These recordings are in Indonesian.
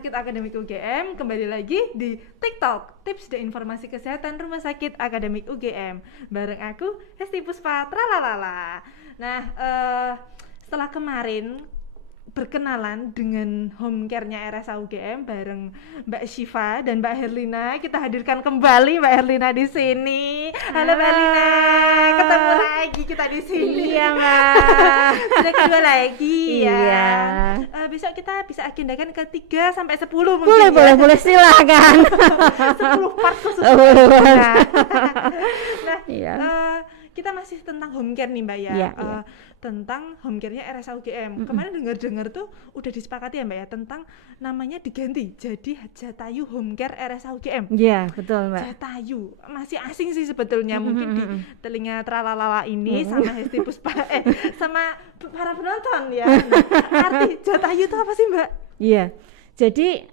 Sakit Akademik UGM, kembali lagi di TikTok, tips dan informasi kesehatan Rumah Sakit Akademik UGM. Bareng aku, Hesti Puspa, tralalala. Nah, setelah kemarin berkenalan dengan home care-nya RSA UGM bareng Mbak Syifa dan Mbak Herlina, kita hadirkan kembali Mbak Herlina di sini. Halo Mbak Herlina, ketemu lagi kita di sini. Iya Mbak. Sudah kedua lagi ya. Iya. Besok kita bisa agendakan ke 3 sampai 10 mungkin. Boleh silakan. 10 part khusus. Nah, iya. Kita masih tentang home care nih Mbak ya. Iya. Tentang home care-nya RSA UGM. Kemarin dengar-dengar tuh udah disepakati ya Mbak ya, tentang namanya diganti jadi Jatayu Home Care RSA UGM. Iya, betul Mbak. Jatayu masih asing sih sebetulnya, mungkin di telinga tralalala ini sama Hesti Puspa sama para penonton ya. Arti Jatayu itu apa sih Mbak? Iya. Jadi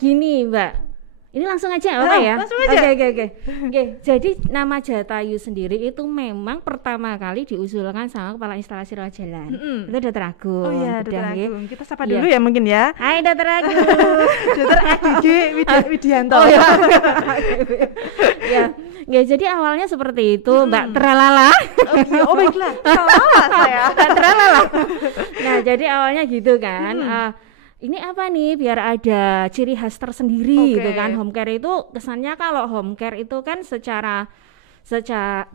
gini Mbak. Ini langsung aja apa ya? Langsung aja. Oke. Jadi nama Jatayu sendiri itu memang pertama kali diusulkan sama Kepala Instalasi Rawat Jalan. Itu Dr. Agung. Oh iya, Dr. Agung. Kita sapa dulu Iya. ya mungkin ya. Hai Dr. Agung. Dr. AGG Widianto. Oh iya. Ya, jadi awalnya seperti itu, Mbak Tralala. Oh baiklah. Salah saya. Tralala. Nah, jadi awalnya gitu kan. Ini apa nih biar ada ciri khas tersendiri gitu kan. Home care itu kesannya kalau home care itu kan secara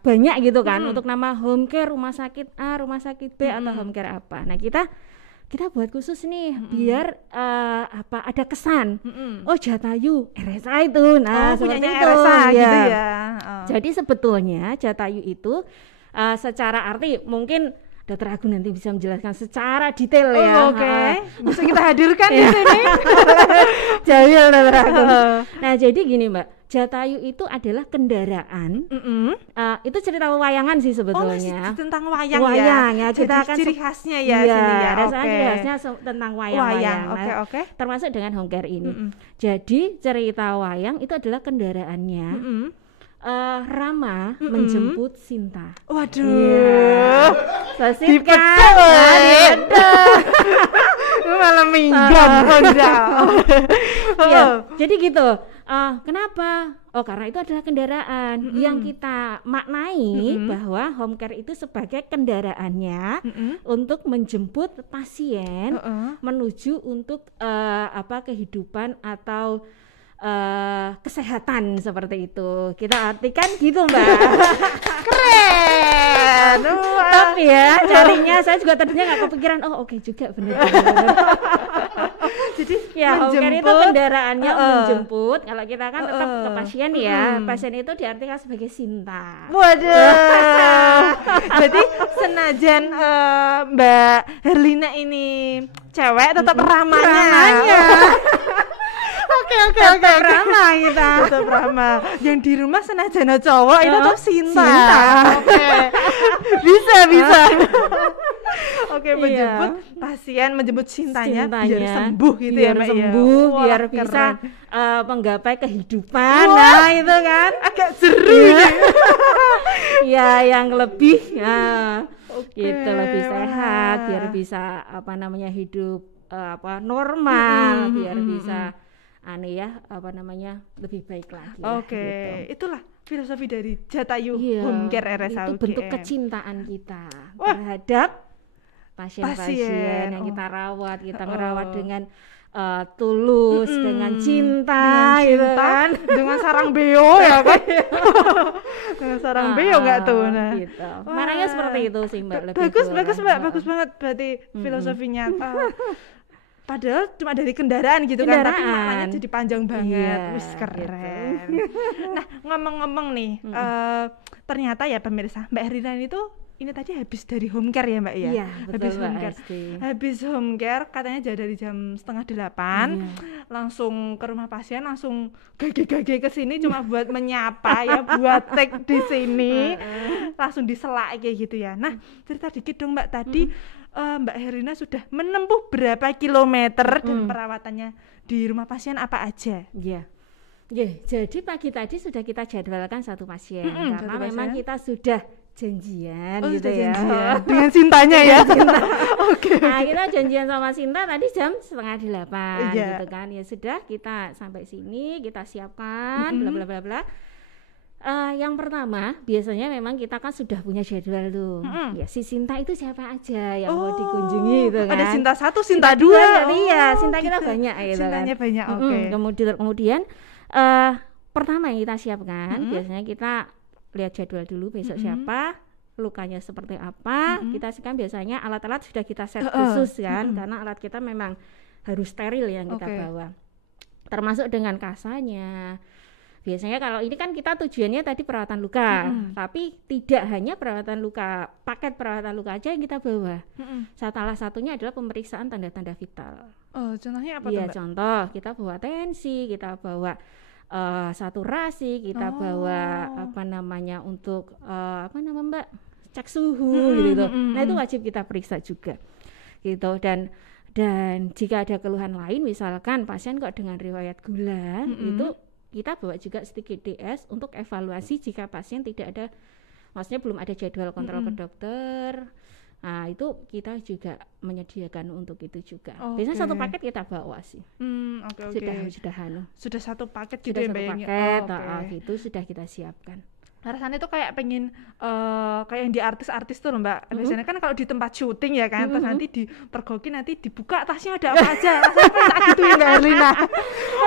banyak gitu kan, untuk nama home care rumah sakit A, rumah sakit B atau home care apa. Nah, kita buat khusus nih biar ada kesan. Oh, Jatayu RSA itu. Nah, seperti itu RSA ya. Gitu ya. Jadi sebetulnya Jatayu itu secara arti mungkin Dr. Agung nanti bisa menjelaskan secara detail ya. Bisa kita hadirkan di sini. Jahil Dr. Agung. Nah, jadi gini Mbak, Jatayu itu adalah kendaraan. Itu cerita wayangan sih sebetulnya. Masih tentang wayang ya. Kita akan ciri khasnya ya sini ya. Ciri khasnya tentang wayang. Oke. Termasuk dengan home care ini. Jadi cerita wayang itu adalah kendaraannya. Rama menjemput Sinta. Waduh. Sasit kan? Malam minggat. Ya, jadi gitu. Kenapa? Oh, karena itu adalah kendaraan yang kita maknai bahwa home care itu sebagai kendaraannya untuk menjemput pasien menuju untuk kehidupan atau kesehatan seperti itu. Kita artikan gitu Mbak. Keren. Tapi ya carinya saya juga tadinya nggak kepikiran. Oh oke juga benar. Jadi ya home care itu kendaraannya menjemput. Kalau kita kan tetap ke pasien ya. Pasien itu diartikan sebagai Sinta. Waduh. Jadi senajan Mbak Herlina ini cewek, tetap ramanya. Oke. Ramah kita. Tetap ramah. Yang di rumah senajan cowok itu tuh Sinta. Oke. Bisa. Oke, menjemput pasien, menjemput cintanya biar sembuh gitu biar ya Mbak sembuh, ya. biar bisa menggapai kehidupan. Nah, itu kan agak seru. Ya, yang lebih gitu, lebih sehat, biar bisa hidup normal, biar bisa lebih baik lagi. Gitu. Itulah filosofi dari Jatayu Home Care RSA UGM. Itu bentuk kecintaan kita terhadap pasien-pasien yang kita rawat, kita ngerawat dengan tulus, dengan cinta, gitu kan, dengan sarang beo ya kan. Dengan sarang beo nggak tuh, nah. Gitu. Maknanya seperti itu sih Mbak. Bagus Mbak, bagus banget berarti filosofinya. Padahal cuma dari kendaraan gitu kan, tapi maknanya jadi panjang banget. Wis keren. Nah, ngomong-ngomong nih, ternyata ya pemirsa, Mbak Herlina itu ini tadi habis dari home care ya Mbak ya? Iya, betul habis home care. Habis home care katanya dari jam 7:30 langsung ke rumah pasien, langsung gage ke sini cuma buat menyapa ya, buat take di sini, langsung diselak kayak gitu ya. Nah, cerita dikit dong Mbak, tadi Mbak Herlina sudah menempuh berapa kilometer dan perawatannya di rumah pasien apa aja? Iya. Jadi pagi tadi sudah kita jadwalkan satu pasien karena memang kita sudah janjian gitu ya. Dengan cintanya ya. Nah, kita janjian sama Sinta tadi jam 7:30 gitu kan. Ya sudah, kita sampai sini, kita siapkan bla bla bla bla. Yang pertama biasanya memang kita kan sudah punya jadwal tuh. Ya si Sinta itu siapa aja yang mau dikunjungi gitu kan. Ada Sinta 1, Sinta 2. Iya, Sinta kita banyak gitu. Sintanya kan. banyak. Kemudian pertama yang kita siapkan biasanya kita lihat jadwal dulu besok siapa, lukanya seperti apa. Kita kan biasanya alat-alat sudah kita set khusus kan, karena alat kita memang harus steril yang kita bawa. Termasuk dengan kasanya. Biasanya kalau ini kan kita tujuannya tadi perawatan luka, tapi tidak hanya perawatan luka, paket perawatan luka aja yang kita bawa. Salah satunya adalah pemeriksaan tanda-tanda vital. Contohnya apa? Iya, contoh kita bawa tensi, kita bawa saturasi, kita bawa untuk Mbak, cek suhu gitu. Nah itu wajib kita periksa juga, gitu. Dan jika ada keluhan lain, misalkan pasien kok dengan riwayat gula, itu kita bawa juga sedikit DS untuk evaluasi jika pasien tidak ada, maksudnya belum ada jadwal kontrol ke dokter. Nah itu kita juga menyediakan untuk itu juga. Biasanya satu paket kita bawa sih. Sudah satu paket gitu sudah ya, satu paket, gitu sudah kita siapkan. Rasanya tuh kayak pengen kayak yang di artis-artis tuh loh Mbak. Biasanya kan kalau di tempat syuting ya kan, terus nanti dipergoki, nanti dibuka tasnya ada apa aja. Rasanya kayak gitu ya Mbak Erlina.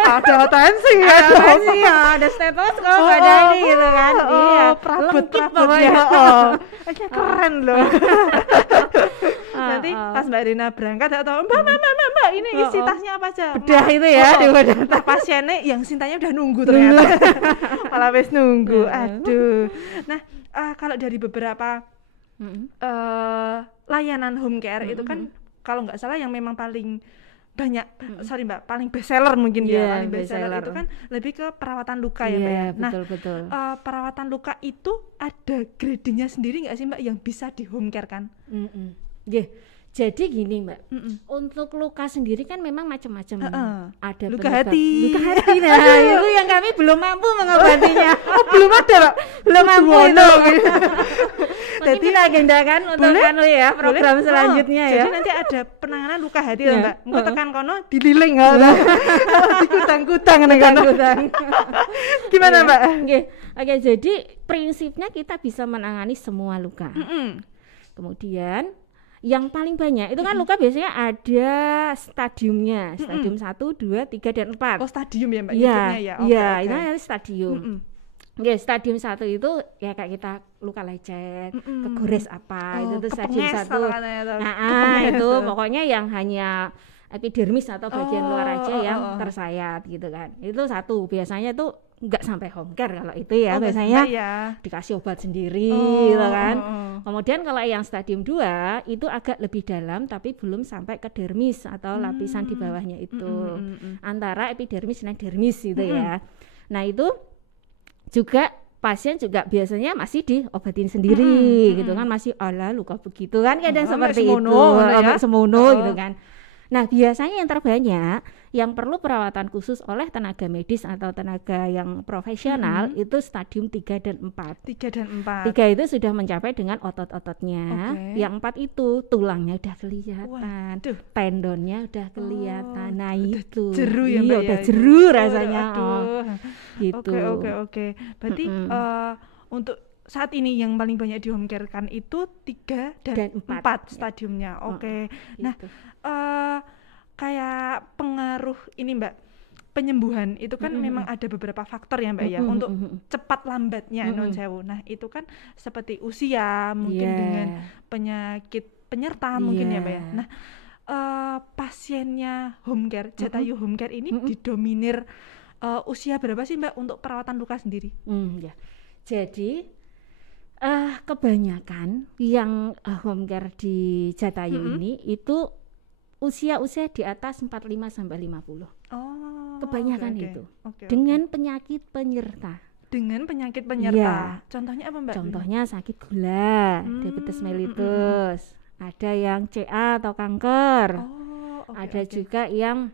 Ada tensi, ada stetoskop, ada ini gitu kan. Iya, perabot-perabotnya. Keren loh. Nanti pas Mbak Erlina berangkat atau Mbak ini isi tasnya apa aja. Bedah itu ya, di bedah. Pasiennya yang Sintanya udah nunggu ternyata. Malah wis nunggu. Aduh. Nah, kalau dari beberapa layanan home care itu kan kalau nggak salah yang memang paling banyak, paling best seller mungkin paling best seller itu kan lebih ke perawatan luka ya Mbak ya. Nah, betul. Perawatan luka itu ada gradingnya sendiri nggak sih Mbak yang bisa di home care kan? Jadi gini Mbak, untuk luka sendiri kan memang macam-macam. Ada luka hati. Nah itu yang kami belum mampu mengobatinya. Belum ada Mbak? Belum mampu itu. Mungkin kita agendakan untuk program selanjutnya ya. Jadi nanti ada penanganan luka hati ya Mbak. Engko tekan kono dililing dikutang-kutang. Gimana Mbak? Oke, jadi prinsipnya kita bisa menangani semua luka. Kemudian yang paling banyak itu kan luka biasanya ada stadiumnya, stadium 1, 2, 3, dan 4. Stadium ya Mbak? Iya, itu kan stadium. Stadium 1 itu ya kayak kita luka lecet, kegores itu tuh stadium 1. Itu pokoknya yang hanya epidermis atau bagian luar aja yang tersayat gitu kan. Itu satu, biasanya tuh nggak sampai home care kalau itu ya, biasanya dikasih obat sendiri gitu kan. Kemudian kalau yang stadium 2 itu agak lebih dalam tapi belum sampai ke dermis atau lapisan di bawahnya itu, antara epidermis dan dermis gitu ya. Nah itu juga pasien juga biasanya masih diobatin sendiri gitu kan, masih luka begitu kan, kadang seperti itu semono gitu kan. Nah biasanya yang terbanyak yang perlu perawatan khusus oleh tenaga medis atau tenaga yang profesional itu stadium 3 dan 4. 3 itu sudah mencapai dengan otot-ototnya. Yang 4 itu tulangnya udah kelihatan, tendonnya udah kelihatan. Nah itu jeru ya Mbak, udah jeru rasanya. Gitu. Oke. Berarti untuk saat ini yang paling banyak di home care kan itu 3 dan 4 stadiumnya. Nah kayak pengaruh ini Mbak, penyembuhan itu kan memang ada beberapa faktor ya Mbak ya untuk cepat lambatnya non sewu. Nah itu kan seperti usia, mungkin dengan penyakit penyerta mungkin ya Mbak ya. Nah pasiennya home care, Jatayu home care ini didominir usia berapa sih Mbak untuk perawatan luka sendiri? Jadi kebanyakan yang home care di Jatayu ini itu usia di atas 45 sampai 50. Kebanyakan itu. Dengan penyakit penyerta. Contohnya apa Mbak? Contohnya sakit gula, diabetes mellitus. Ada yang CA atau kanker. Ada juga yang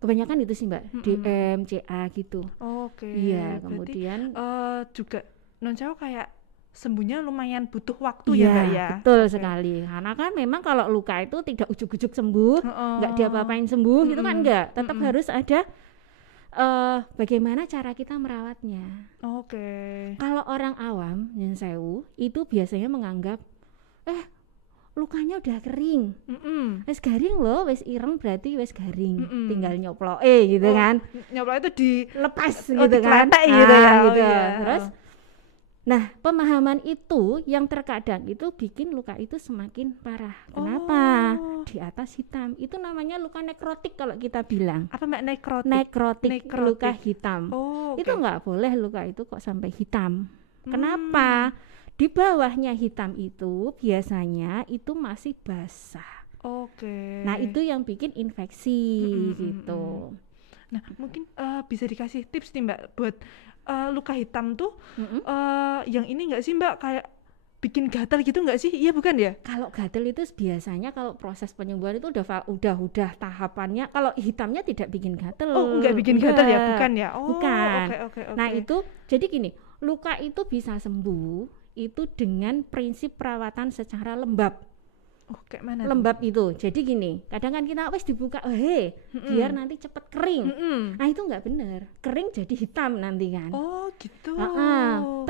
kebanyakan itu sih Mbak, DM, CA gitu. Iya, kemudian juga non sewu kayak sembuhnya lumayan butuh waktu ya Mbak ya. Betul sekali. Karena kan memang kalau luka itu tidak ujuk-ujuk sembuh, nggak diapa-apain sembuh, itu kan enggak. Tetap harus ada bagaimana cara kita merawatnya. Kalau orang awam, nyun sewu, itu biasanya menganggap lukanya udah kering, wes garing loh, wes ireng berarti wes garing, tinggal nyoplok gitu kan. Nyoplok itu dilepas gitu kan, gitu ya. Gitu. Terus, nah pemahaman itu yang terkadang itu bikin luka itu semakin parah. Kenapa? Di atas hitam, itu namanya luka nekrotik kalau kita bilang. Apa Mbak Nekrotik, luka hitam. Itu nggak boleh luka itu kok sampai hitam. Kenapa? Di bawahnya hitam itu biasanya itu masih basah. Nah itu yang bikin infeksi gitu. Nah mungkin bisa dikasih tips nih Mbak buat luka hitam tuh yang ini nggak sih Mbak, kayak bikin gatal gitu nggak sih? Iya bukan ya? Kalau gatal itu biasanya kalau proses penyembuhan itu udah tahapannya. Kalau hitamnya tidak bikin gatal. Nggak bikin gatal ya? Bukan ya? Bukan. Okay. Nah itu jadi gini, luka itu bisa sembuh itu dengan prinsip perawatan secara lembab. Kayak mana lembab itu? Jadi gini, kadang kan kita wes dibuka, biar nanti cepet kering. Nah itu nggak bener, kering jadi hitam nanti kan. Gitu.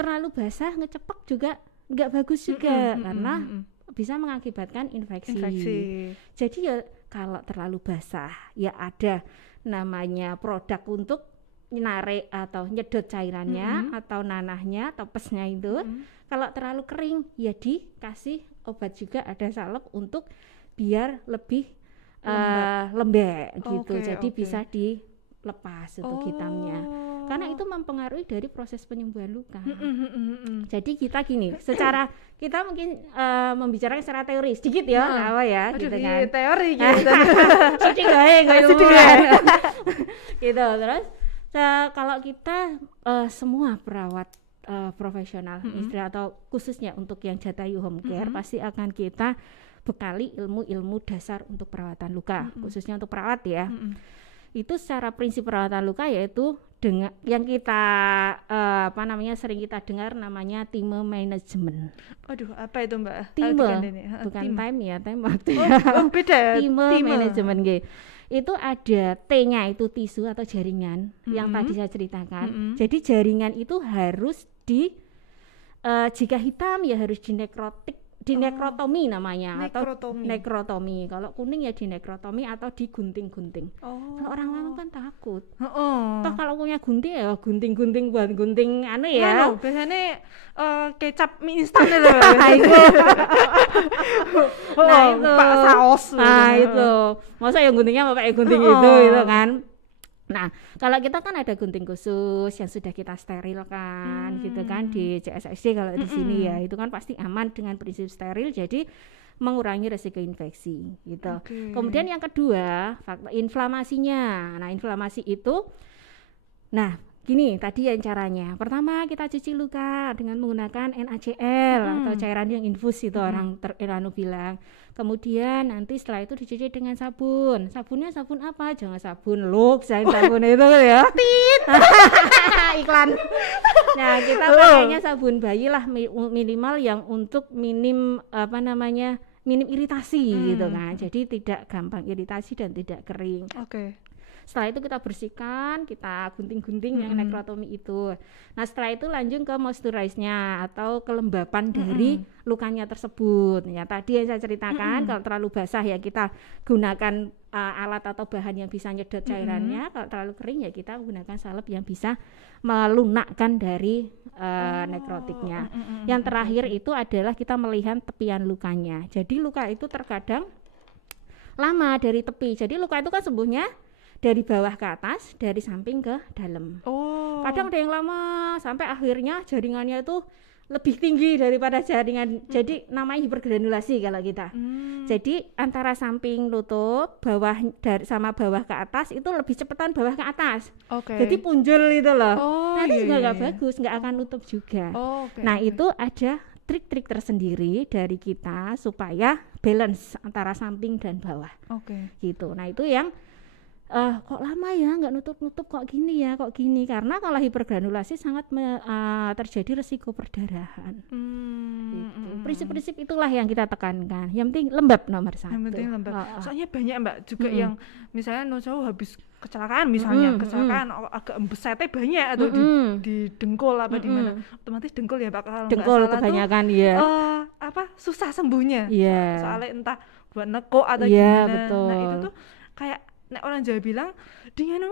Terlalu basah ngecepek juga nggak bagus juga, karena bisa mengakibatkan infeksi. Jadi ya kalau terlalu basah ya ada namanya produk untuk narik atau nyedot cairannya atau nanahnya atau pesnya itu. Kalau terlalu kering ya dikasih obat juga, ada salep untuk biar lebih lembek gitu. Jadi bisa dilepas untuk hitamnya. Karena itu mempengaruhi dari proses penyembuhan luka. Jadi kita gini, secara kita mungkin membicarakan secara teori sedikit ya, apa ya gitu kan. Teori gitu. Sedikit gitu. Terus kalau kita semua perawat profesional atau khususnya untuk yang Jatayu Home Care pasti akan kita bekali ilmu-ilmu dasar untuk perawatan luka, khususnya untuk perawat ya. Itu secara prinsip perawatan luka yaitu dengan yang kita sering kita dengar namanya time management. Apa itu Mbak? Bukan time ya, time waktu. Beda. Time management gitu. Itu ada T-nya itu tisu atau jaringan yang tadi saya ceritakan. Jadi jaringan itu harus jika hitam ya harus dinekrotomi namanya, atau nekrotomi. Kalau kuning ya dinekrotomi atau digunting-gunting. Kalau orang awam kan takut. Toh kalau punya gunting ya gunting-gunting buat gunting ya. Biasanya kecap mie instan itu. Nah itu Pak saus. Nah itu masa yang guntingnya mau pakai gunting itu kan. Nah, kalau kita kan ada gunting khusus yang sudah kita sterilkan gitu kan di CSSD. Kalau di sini ya itu kan pasti aman dengan prinsip steril, jadi mengurangi resiko infeksi gitu. Kemudian yang kedua, faktor inflamasinya. Nah, inflamasi itu gini tadi yang caranya. Pertama kita cuci luka dengan menggunakan NaCl atau cairan yang infus itu orang bilang. Kemudian nanti setelah itu dicuci dengan sabun. Sabunnya sabun apa? Jangan sabun Lux, sabun itu ya. Iklan. Nah, kita pakainya sabun bayi lah minimal yang untuk minim iritasi gitu kan. Jadi tidak gampang iritasi dan tidak kering. Setelah itu kita bersihkan, kita gunting-gunting yang nekrotomi itu. Nah setelah itu lanjut ke moisturize-nya atau kelembapan dari lukanya tersebut. Ya tadi yang saya ceritakan, kalau terlalu basah ya kita gunakan alat atau bahan yang bisa nyedot cairannya. Kalau terlalu kering ya kita gunakan salep yang bisa melunakkan dari nekrotiknya. Yang terakhir itu adalah kita melihat tepian lukanya. Jadi luka itu terkadang lama dari tepi. Jadi luka itu kan sembuhnya dari bawah ke atas, dari samping ke dalam. Kadang ada yang lama sampai akhirnya jaringannya itu lebih tinggi daripada jaringan. Jadi namanya hipergranulasi kalau kita. Jadi antara samping lutut, bawah sama bawah ke atas itu lebih cepetan bawah ke atas. Jadi punjul itu loh. Nah itu juga nggak bagus, nggak akan nutup juga. Nah itu ada trik-trik tersendiri dari kita supaya balance antara samping dan bawah. Gitu. Nah itu yang kok lama ya nggak nutup kok gini karena kalau hipergranulasi sangat terjadi resiko perdarahan. Gitu. Prinsip-prinsip itulah yang kita tekankan. Yang penting lembab nomor 1. Yang penting lembab. Soalnya banyak Mbak juga yang misalnya habis kecelakaan misalnya, agak embesetnya banyak atau di dengkul apa di mana. Otomatis dengkul ya Mbak, kalau dengkul kebanyakan tuh, ya. Susah sembuhnya. Yeah. Soalnya entah buat nekuk atau gimana. Betul. Nah, itu tuh kayak nek orang Jawa bilang dengan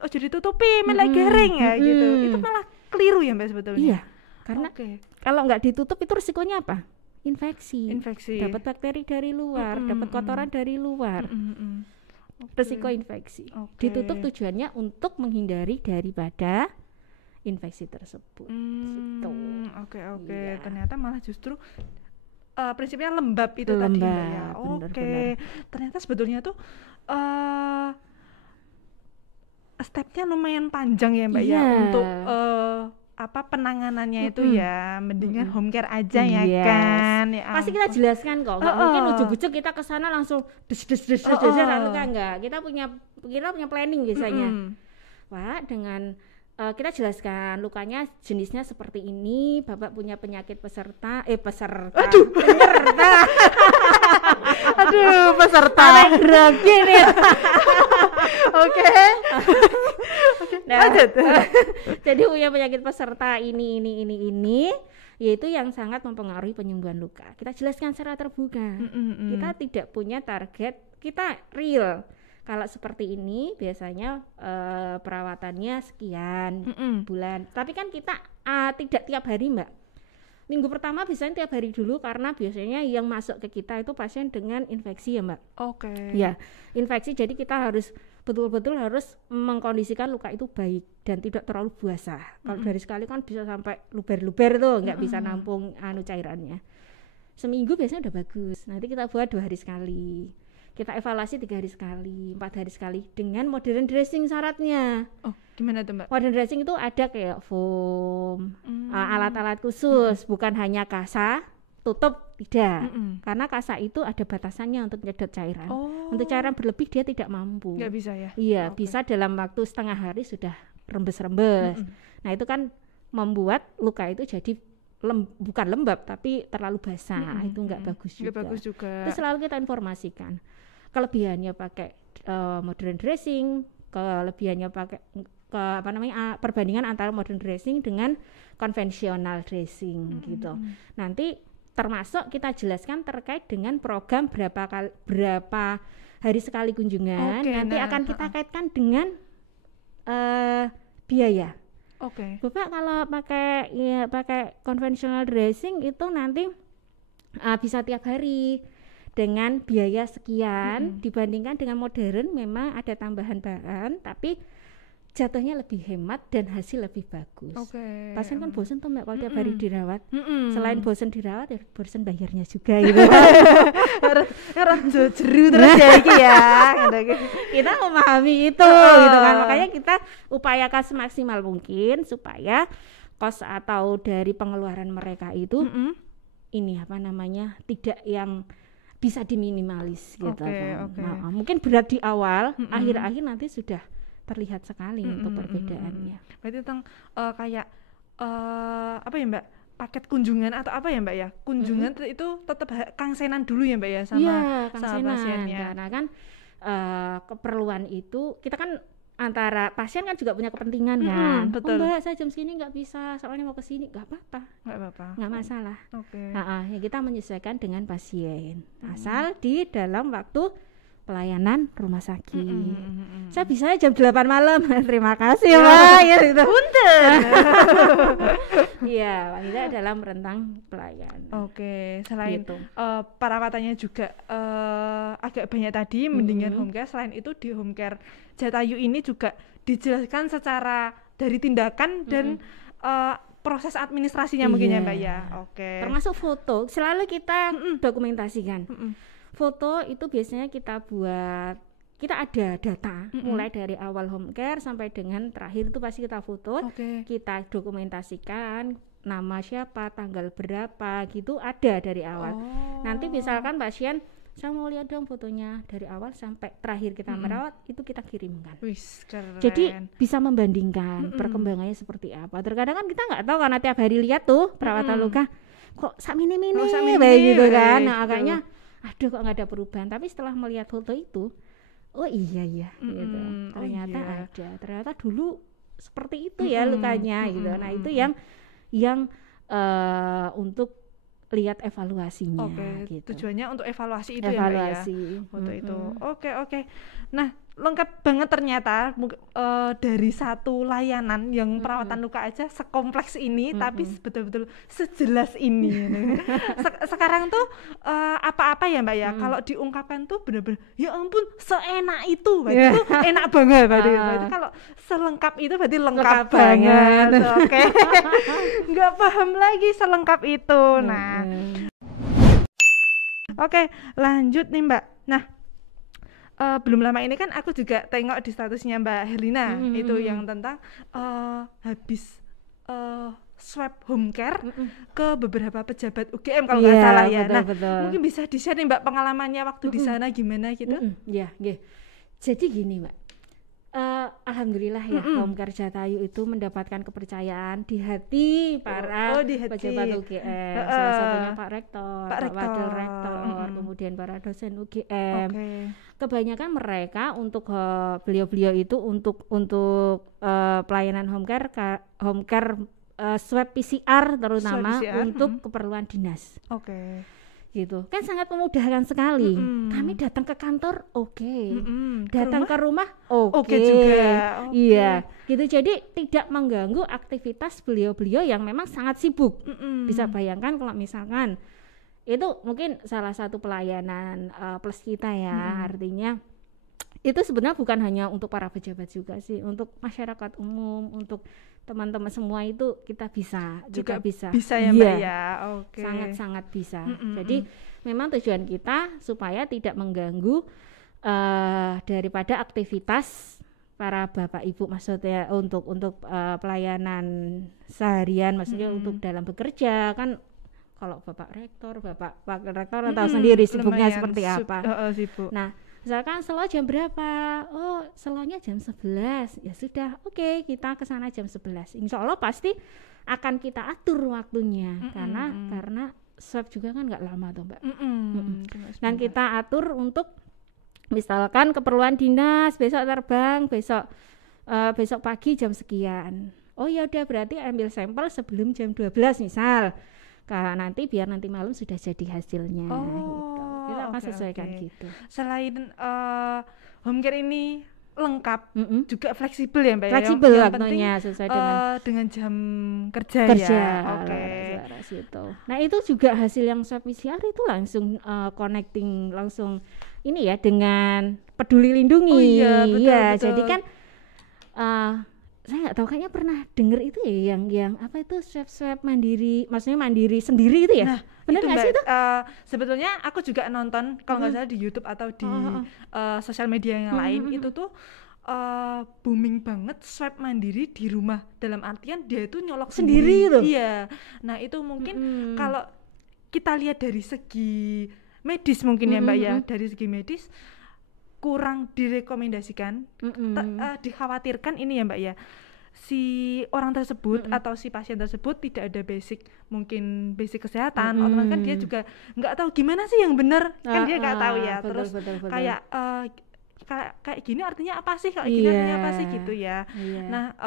aja ditutupi melek garing ya gitu. Itu malah keliru ya Mbak sebetulnya. Iya. Karena kalau nggak ditutup itu risikonya apa? Infeksi. Dapat bakteri dari luar, dapat kotoran dari luar. Risiko infeksi. Ditutup tujuannya untuk menghindari daripada infeksi tersebut. Gitu. Oke. Iya. Ternyata malah justru prinsipnya lembab itu tadi Mbak ya. Ternyata sebetulnya tuh stepnya lumayan panjang ya Mbak ya untuk penanganannya itu ya. Mendingan home care aja ya kan. Ya, pasti kita jelaskan kok. Nggak mungkin ujuk-ujuk kita kesana langsung des enggak. Kita punya planning biasanya. Pak, dengan kita jelaskan lukanya jenisnya seperti ini, Bapak punya penyakit peserta. Aduh, peserta. Grogi nih. Oke. Lanjut. Jadi punya penyakit peserta ini, yaitu yang sangat mempengaruhi penyembuhan luka. Kita jelaskan secara terbuka. Kita tidak punya target, kita real. Kalau seperti ini biasanya perawatannya sekian bulan. Tapi kan kita tidak tiap hari Mbak. Minggu pertama biasanya tiap hari dulu karena biasanya yang masuk ke kita itu pasien dengan infeksi ya Mbak. Oke. Ya, infeksi, jadi kita harus betul-betul harus mengkondisikan luka itu baik dan tidak terlalu basah. Kalau dari sekali kan bisa sampai luber-luber tuh, nggak bisa nampung cairannya. Seminggu biasanya udah bagus. Nanti kita buat 2 hari sekali. Kita evaluasi 3 hari sekali, 4 hari sekali dengan modern dressing syaratnya. Oh, gimana tuh Mbak? Modern dressing itu ada kayak foam, alat-alat khusus, bukan hanya kasa, tutup, tidak. Karena kasa itu ada batasannya untuk nyedot cairan. Untuk cairan berlebih dia tidak mampu. Nggak bisa ya? Iya, bisa dalam waktu setengah hari sudah rembes-rembes. Nah itu kan membuat luka itu jadi bukan lembab tapi terlalu basah. Itu nggak bagus juga. Nggak bagus juga. Itu selalu kita informasikan. Kelebihannya pakai modern dressing, kelebihannya pakai perbandingan antara modern dressing dengan konvensional dressing gitu. Nanti termasuk kita jelaskan terkait dengan program berapa hari sekali kunjungan. Nanti akan kita kaitkan dengan biaya. Bapak kalau pakai konvensional dressing itu nanti bisa tiap hari dengan biaya sekian. Dibandingkan dengan modern memang ada tambahan bahan tapi jatuhnya lebih hemat dan hasil lebih bagus. Pasien kan bosan tuh Mbak kalau tiap hari dirawat. Selain bosan dirawat ya bosan bayarnya juga gitu. Harus jeru terus ya iki ya. Kita memahami itu gitu kan. Makanya kita upayakan semaksimal mungkin supaya kos atau dari pengeluaran mereka itu tidak yang bisa diminimalis gitu. Mungkin berat di awal, akhir-akhir nanti sudah terlihat sekali untuk perbedaannya. Berarti tentang kayak apa ya Mbak, paket kunjungan atau apa ya Mbak ya, kunjungan itu tetap kangsenan dulu ya Mbak ya sama pasiennya. Karena kan keperluan itu kita kan antara pasien kan juga punya kepentingan kan. Betul. Mbak saya jam segini nggak bisa soalnya mau kesini, nggak apa-apa, nggak masalah. Ya kita menyesuaikan dengan pasien asal di dalam waktu pelayanan rumah sakit. Saya bisa jam 8 malam. Terima kasih Mbak. Ya itu. Punten. Iya, kita dalam rentang pelayanan. Selain gitu. Perawatannya juga agak banyak tadi, mendingan home care. Selain itu di home care Jatayu ini juga dijelaskan secara dari tindakan dan proses administrasinya mungkin ya Mbak ya. Termasuk foto, selalu kita dokumentasikan. Foto itu biasanya kita ada data mulai dari awal home care sampai dengan terakhir itu pasti kita foto, kita dokumentasikan nama siapa, tanggal berapa gitu ada dari awal. Nanti misalkan pasien saya mau lihat dong fotonya dari awal sampai terakhir kita merawat, itu kita kirimkan. Wis, keren. Jadi bisa membandingkan perkembangannya seperti apa. Terkadang kan kita nggak tahu karena tiap hari lihat tuh perawatan luka kok sak mini kayak gitu kan. Nah agaknya aduh kok nggak ada perubahan, tapi setelah melihat foto itu, oh iya gitu, ternyata ada, ternyata dulu seperti itu ya lukanya gitu. Nah itu yang untuk lihat evaluasinya. Gitu. Tujuannya untuk evaluasi itu evaluasi. Ya Mbak ya, foto itu. Oke. Nah lengkap banget ternyata dari satu layanan yang perawatan luka aja sekompleks ini, tapi betul-betul sejelas ini. Sekarang tuh apa-apa ya Mbak ya, kalau diungkapkan tuh bener-bener ya ampun seenak itu, berarti itu enak banget berarti. Berarti kalau selengkap itu berarti lengkap banget. Oke. Nggak paham lagi selengkap itu. Nah oke, lanjut nih Mbak. Nah belum lama ini kan aku juga tengok di statusnya Mbak Herlina itu yang tentang habis swab home care ke beberapa pejabat UGM kalau nggak salah ya. Betul. Mungkin bisa di-share nih Mbak pengalamannya waktu di sana gimana gitu? Jadi gini Mbak, alhamdulillah ya home care Jatayu itu mendapatkan kepercayaan di hati para pejabat UGM, salah satunya Pak Rektor, Pak Wakil Rektor, kemudian para dosen UGM. Kebanyakan mereka untuk beliau-beliau itu untuk pelayanan home care swab PCR terutama untuk keperluan dinas. Gitu kan sangat memudahkan sekali. Kami datang ke kantor datang ke rumah juga. Iya gitu, jadi tidak mengganggu aktivitas beliau-beliau yang memang sangat sibuk. Bisa bayangkan kalau misalkan itu mungkin salah satu pelayanan plus kita ya. Artinya itu sebenarnya bukan hanya untuk para pejabat juga sih, untuk masyarakat umum, untuk teman-teman semua itu kita bisa ya Mbak ya. Sangat bisa. Jadi memang tujuan kita supaya tidak mengganggu daripada aktivitas para bapak ibu, maksudnya untuk pelayanan seharian, maksudnya untuk dalam bekerja kan. Kalau bapak rektor, bapak wakil rektor tahu sendiri sibuknya seperti apa. Nah misalkan selo jam berapa? Oh selonya jam 11. Ya sudah, oke, kita ke sana jam 11. Insya Allah pasti akan kita atur waktunya. Karena swab juga kan nggak lama tuh Mbak. Dan kita atur untuk misalkan keperluan dinas, besok terbang, besok pagi jam sekian. Oh ya udah, berarti ambil sampel sebelum jam 12 misal. Nanti biar nanti malam sudah jadi hasilnya gitu. Kita akan sesuaikan gitu. Selain home care ini lengkap, juga fleksibel ya Mbak. Fleksibel waktunya sesuai dengan jam kerja. Ya. Nah itu juga hasil yang swab PCR itu langsung connecting langsung ini ya dengan Peduli Lindungi. Betul. Jadi kan saya nggak tahu, kayaknya pernah dengar itu ya yang apa itu swab mandiri, maksudnya mandiri sendiri itu ya. Nah, benar nggak sih itu? Sebetulnya aku juga nonton kalau nggak salah di YouTube atau di sosial media yang lain itu tuh booming banget swab mandiri di rumah, dalam artian dia itu nyolok sendiri itu. Iya. Nah itu mungkin kalau kita lihat dari segi medis mungkin ya Mbak ya, dari segi medis kurang direkomendasikan, dikhawatirkan ini ya Mbak ya, si orang tersebut atau si pasien tersebut tidak ada basic kesehatan, otomatis kan dia juga nggak tahu gimana sih yang benar, kan dia nggak tahu ya. Terus betul. Kayak gini artinya apa sih, kayak gini artinya apa sih gitu ya. Nah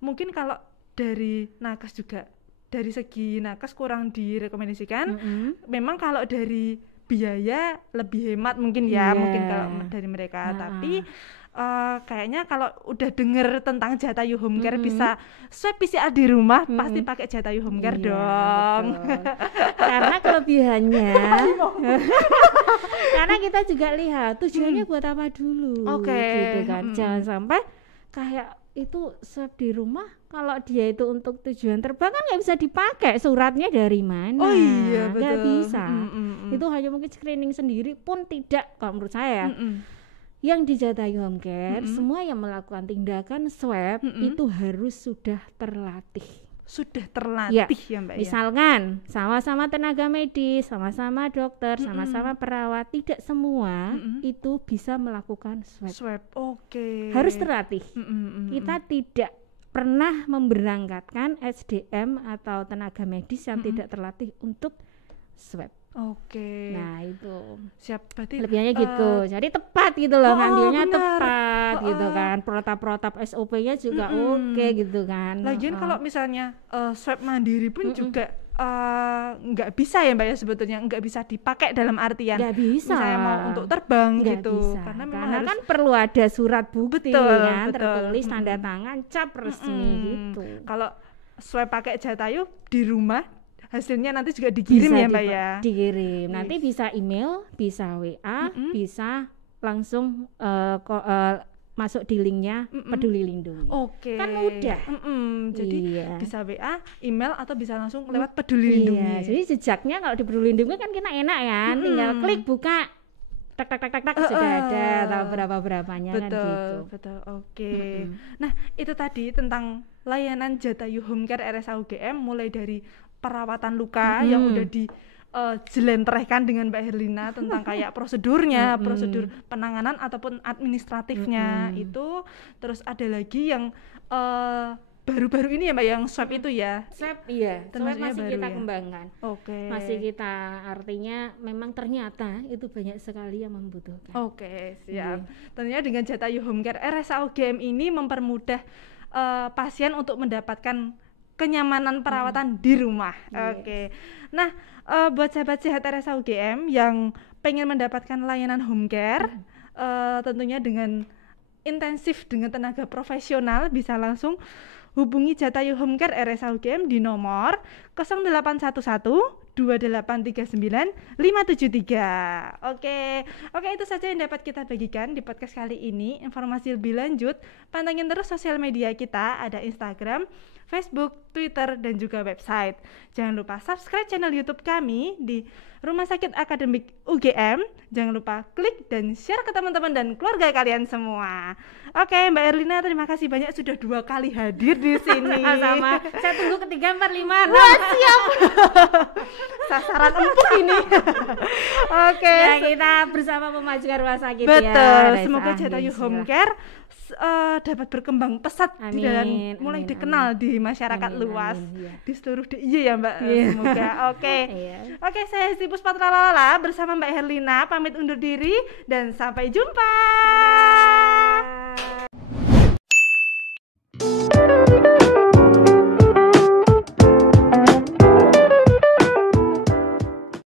mungkin kalau dari nakes juga, dari segi nakes kurang direkomendasikan. Memang kalau dari biaya lebih hemat mungkin ya, mungkin kalau dari mereka. Tapi kayaknya kalau udah denger tentang Jatayu Home Care bisa swab PCR di rumah, pasti pakai Jatayu Home Care dong. Karena kelebihannya karena kita juga lihat tujuannya buat apa dulu, gitu kan. Jangan sampai kayak itu swab di rumah, kalau dia itu untuk tujuan terbang kan nggak bisa dipakai, suratnya dari mana? Oh iya betul. Nggak bisa. Itu hanya mungkin screening sendiri pun tidak, kalau menurut saya. Yang di Jatayu Home Care semua yang melakukan tindakan swab itu harus sudah terlatih. sudah terlatih ya Mbak ya. Misalkan sama-sama tenaga medis, sama-sama dokter, sama-sama perawat, tidak semua itu bisa melakukan swab. Oke. Harus terlatih. Kita tidak pernah memberangkatkan SDM atau tenaga medis yang tidak terlatih untuk swab. Oke. Nah itu siap, berarti lebihnya gitu. Jadi tepat gitu loh, ngambilnya tepat gitu kan. Protap-protap SOP-nya juga oke gitu kan. Lagian kalau misalnya swab mandiri pun juga nggak bisa ya Mbak ya, sebetulnya nggak bisa dipakai dalam artian nggak bisa misalnya mau untuk terbang nggak gitu bisa. Karena kan perlu ada surat bukti kan, tertulis tanda tangan cap resmi gitu. Kalau swab pakai Jatayu di rumah hasilnya nanti juga dikirim bisa ya Mbak ya. Dikirim. Nanti bisa email, bisa WA, bisa langsung masuk di linknya Peduli Lindungi. Oke. Kan mudah. Jadi bisa WA, email atau bisa langsung lewat Peduli Lindungi. Jadi jejaknya kalau di Peduli Lindungi kan kita enak kan, tinggal klik buka tak sudah ada tahu berapanya kan gitu. Betul. Oke. Nah, itu tadi tentang layanan Jatayu Home Care RSA UGM, mulai dari perawatan luka yang udah dijelentrehkan dengan Mbak Herlina tentang kayak prosedurnya, prosedur penanganan ataupun administratifnya itu. Terus ada lagi yang baru-baru ini ya Mbak, yang swab itu ya. Swab masih kita kembangkan. Oke. Masih kita, artinya memang ternyata itu banyak sekali yang membutuhkan. Oke, siap. Tentunya dengan Jatayu Home Care RSA UGM ini mempermudah pasien untuk mendapatkan kenyamanan perawatan di rumah. Oke. Nah, buat sahabat sehat RSA UGM yang pengen mendapatkan layanan home care, tentunya dengan intensif dengan tenaga profesional, bisa langsung hubungi Jatayu Home Care RSA UGM di nomor 0811 2839 573. Oke, itu saja yang dapat kita bagikan di podcast kali ini. Informasi lebih lanjut, pantengin terus sosial media kita, ada Instagram, Facebook, Twitter, dan juga website. Jangan lupa subscribe channel YouTube kami di Rumah Sakit Akademik UGM. Jangan lupa klik dan share ke teman-teman dan keluarga kalian semua. Oke, Mbak Herlina, terima kasih banyak sudah 2 kali hadir di sini. Sama. Saya tunggu ketiga, 4, 5. Wah, siap. Sasaran empuk ini. Oke. Ya, kita bersama memajukan rumah sakit. Betul. Semoga Jatayu Home Care dapat berkembang pesat dan mulai dikenal di masyarakat luas, di seluruh DIY ya Mbak. Semoga. Oke, saya Hesti Puspatra Lalala bersama Mbak Herlina pamit undur diri dan sampai jumpa.